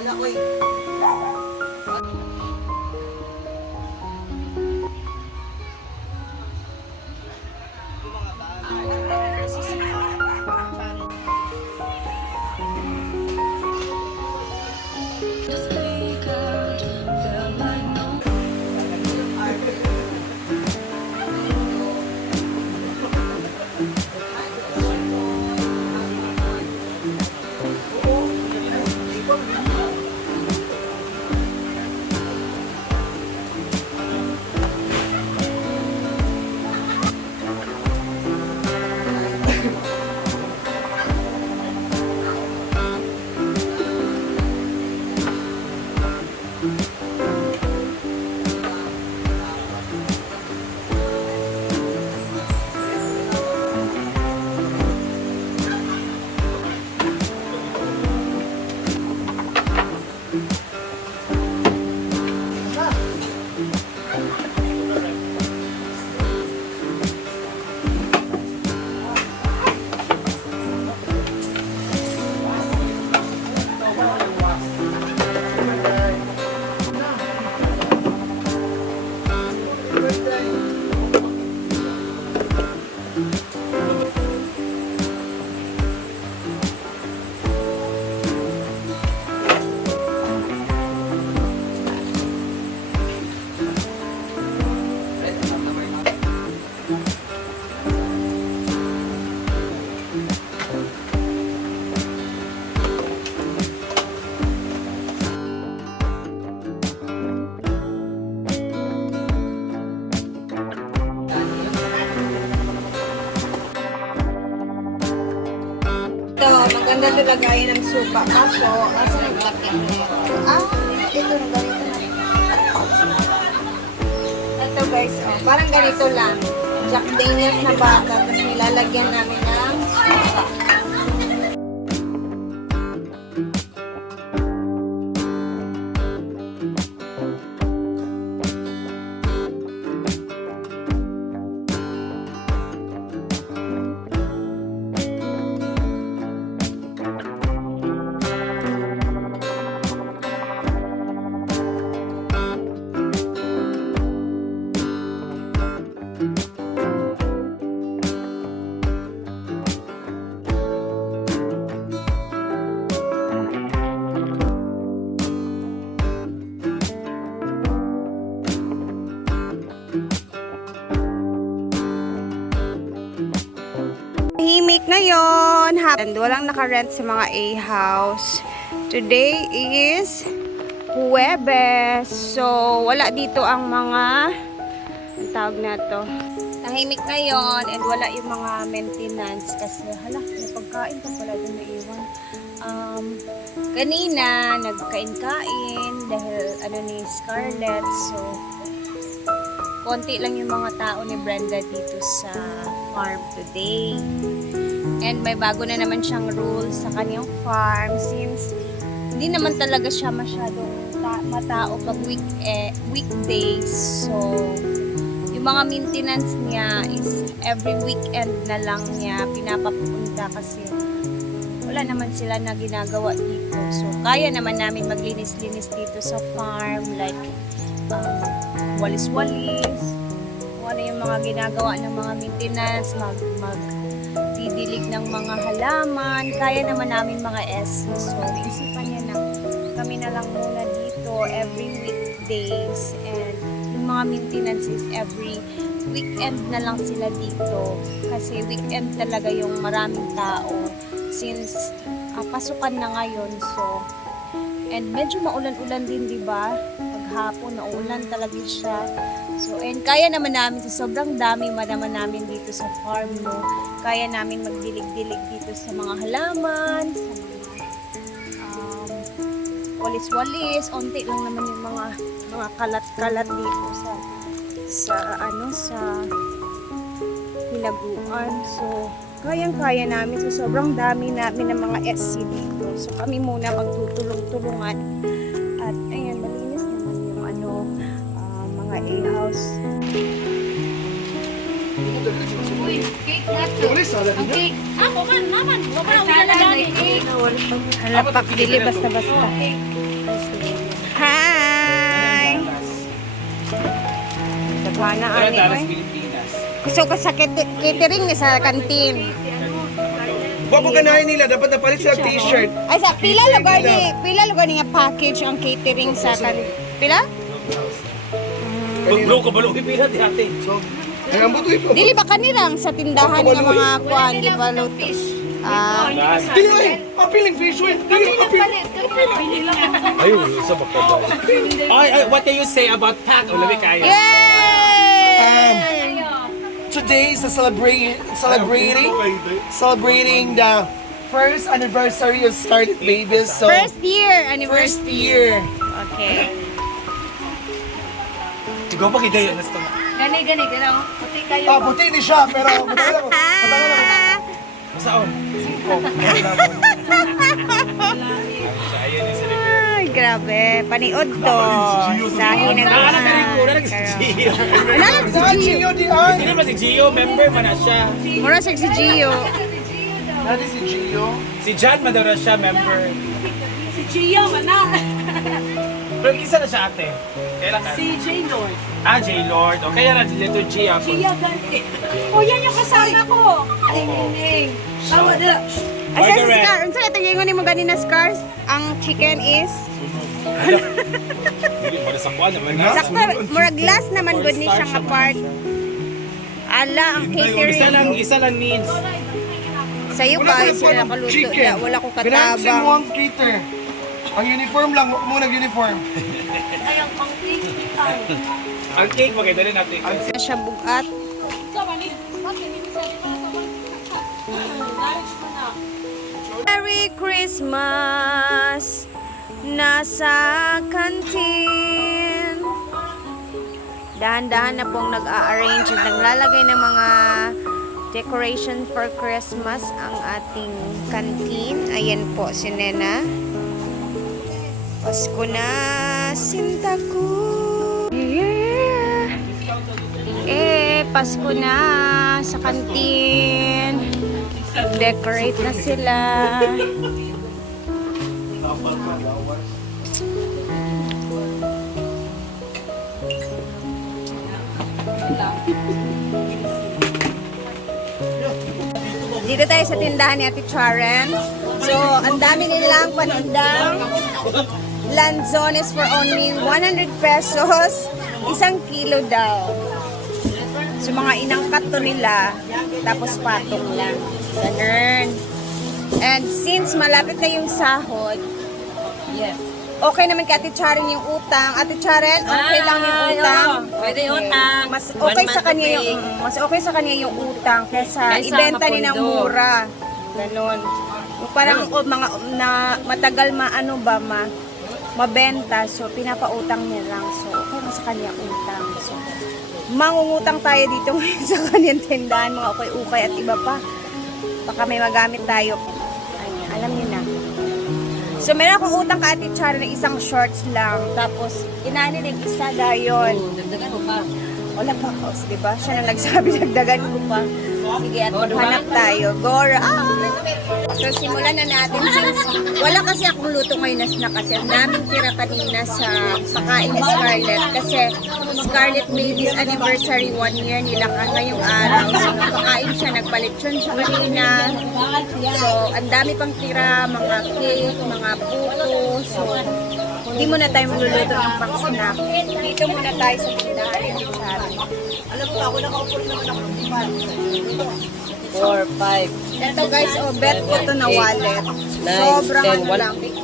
wala ko eh. Ito, maganda talaga yun ang suka. Kaso, nasa naglatik na yun. Ito na ganito na. Ito guys, parang ganito lang. Jack Daniels na bata, tapos nilalagyan namin ng suka. Tahimik na yon. And walang nakarent sa mga A-house. Today is Huwebes. So, wala dito ang mga ang tawag na to. Tahimik na yon and wala yung mga maintenance kasi hala, may pagkain pa pala doon na iwan. Kanina, nagkain-kain dahil ano ni Scarlett. So, konti lang yung mga tao ni Brenda dito sa farm today. And may bago na naman siyang rules sa kanyang farm since hindi naman talaga siya masyadong matao pag weekdays. So, yung mga maintenance niya is every weekend na lang niya pinapapunta kasi wala naman sila na ginagawa dito. So, kaya naman namin maglinis-linis dito sa farm like walis-walis, kung ano yung mga ginagawa ng mga maintenance, magdidilig ng mga halaman, kaya naman namin mga SC. So, naisipan niya na kami na lang muna dito every weekdays and yung mga maintenance is every weekend na lang sila dito kasi weekend talaga yung maraming tao since pasukan na ngayon. So, and medyo maulan-ulan din, di ba? Hapon na ulan talaga siya. So, and kaya naman namin sa sobrang dami naman namin dito sa farm, no? Kaya namin magdilig-dilig dito sa mga halaman, sa mga walis-walis, onti lang naman yung mga kalat-kalat dito sa hinaguan. So, kayang-kaya namin sa sobrang dami namin ng mga SC dito. So, kami muna magtutulong-tulungan. At ayan, malinis naman yung mga A-house. Uy, cake nato. Ang cake. Ako man, naman. Wala na cake. Halapak, dili basta-basta. Sana Pero ani daras oy. Pilipinas. Gusto ko sa catering ni sa kantin. Huwag mo ganahin nila, dapat napalit sila t-shirt. Ay sa pila lugar ni nga package ang catering sa pila? Bro, kabalo pipila di ate. So, ay ang buto ito. Dili ba kanirang sa tindahan ng mga kuan di ba luto? Ah, Dili ay, apiling fish oil. Dili apiling. Ayun, sa bakaba. Ay, what do you say about pack? Ulabi kayo. yay! Today is celebrating the first anniversary of Scarlet Babies. So, First year first anniversary. year. Okay. Ikaw pa kita yun. Gusto mo. Gani, puti kayo. Ah, puti ni siya, pero matagal ako. Masaon? Ayun yung celebrate. Ay, grabe. Paniod to. Sahin na Naanak na rin ko. Naanak si Gio. Anak si Saan Gio. Gio di ay? Hindi naman si Gio. Member man na siya. Mura siya si Gio. Nani si Gio? Si John man daw na siya member. Si Gio, mana. Pero isa na siya ate. Kailan ka? Si J. Lord. Ah, J-Lord. O kaya na dito G ako. Gia Gani. Oh, yan yung kasama ko. Ay, Nining. Tawa na. Ay, sa Margaret. Scar. Unsa ito yung mo ganina scars? Ang chicken is Hindi para sa kuha naman na. sakto. Mura glass naman good ni siyang apart. Ala, ang catering. Isa lang needs. Sa'yo guys, sila nakaluto. Wala ko Pinansin mo katabang. ang cater. Ang uniform lang, huwag mo nag-uniform. Ay, ang pang-cake. Ang cake, maganda rin natin. Siya bugat. Sa mali. Bakit hindi sa Merry Christmas! Nasa kantin. Dahan-dahan na pong nag-a-arrange at naglalagay ng mga decoration for Christmas ang ating kantin. Ayan po si Nena. Pasko na, sinta ko. Yeah. Pasko na sa kantin. Decorate na sila. Dito tayo sa tindahan ni Ate Charen. So, ang dami nilang panindang lanzones for only 100 pesos. 1 kilo daw. So, mga inangkat to nila. Tapos patong lang. Ganun. And since malapit na yung sahod, Yes. okay naman kay Ate Charen yung utang. Ate Charen, okay lang yung utang. Pwede utang. Mas okay One sa month kanya to yung pay. mas okay sa kanya yung utang kaysa Kaysa ibenta ni ng mapundo. mura. Ganon. Yung parang mga na matagal maano ba mabenta, so pinapautang niya lang. So okay na sa kanya utang. So mangungutang tayo dito ngayon sa kanyang tindahan, mga ukay-ukay at iba pa. Baka may magamit tayo. Ayan, alam niyo na. So, meron akong utang ka Ate Chara na isang shorts lang. Tapos, inanin yung isa dayon. Dagdagan ko pa. Wala pa kaos, di ba? Siya na nagsabi, dagdagan ko pa. Sige, at maghanap tayo. Gora! So, simulan na natin since wala kasi akong luto ngayon na snack kasi ang daming tira kanina sa pakain ni Scarlett. Kasi Scarlett Baby's anniversary 1 year nila ngayong araw. So, napakain siya, nagbalitsyon siya kanina. So, ang dami pang tira, mga cake, mga puto. So, hindi muna tayo magluluto ng pang snack. Dito muna tayo sa tindahan ni Chara. Alam mo, ako nakaupo naman ako ng 4, 5, Ito guys, bet ko to na wallet. Sobrang 10, ano lang. Ito.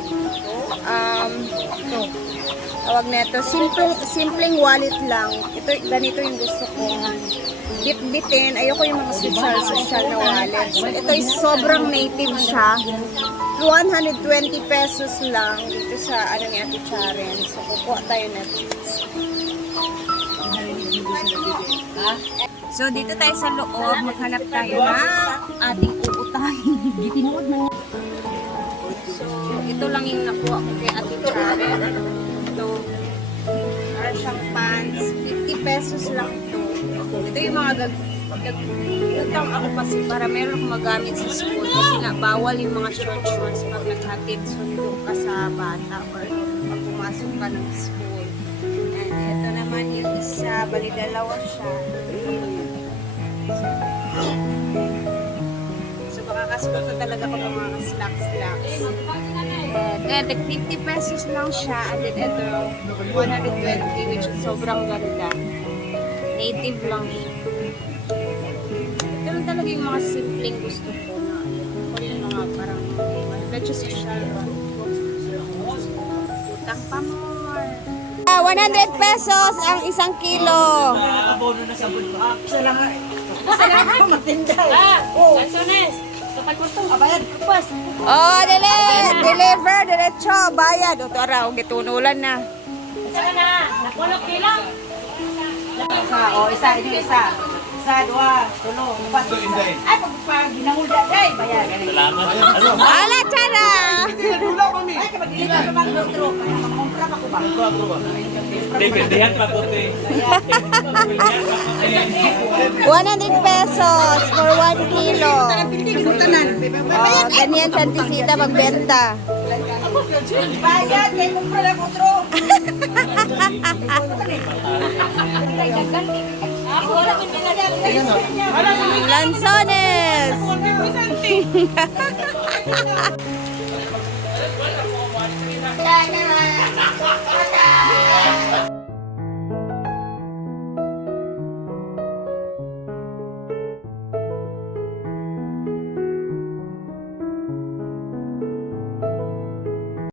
Tawag na ito. Simpleng wallet lang. Ito, ganito yung gusto ko. Bit-bitin. Ayoko yung mga social na wallet. So, ito is sobrang native siya. 120 pesos lang dito sa ano ni Ate Charen. So, kukuha tayo na. So, dito tayo sa loob. Maghanap tayo na ating uutangin. So, ito lang yung nakuha ko kay Ate Charen. Ito. Para siyang pants. 50 pesos lang ito. Ito yung mga utang ako kasi para meron akong magamit sa school. Kasi nga, bawal yung mga shorts pag naghatid sundo ka sa bata or pag pumasok ka ng school. And Ito naman yung isa, bali dalawa siya. So baka kasuot na talaga pag mga slacks. And like 50 pesos lang siya. And then ito, 120, which is sobrang ganda. Native lang siya. Ito lang talaga yung mga simpleng gusto ko na yung mga parang medyo social. Utang pa more. 100 pesos ang isang kilo. Oh, deliver, diretso, bayad. O, tara, gitunulan na. Isa, dua, tulo, upat. Ay, pag ginangulda, day, bayan. Salamat. Ala, tara! Ay, kapag dili ka naman lutro, makumpra ako ba? Dependihan pa po, te. 100 pesos for 1 kilo. Oh, ganyan sa Antisita magbenta. Bayan, kay kumpra lang lutro. Lanzones!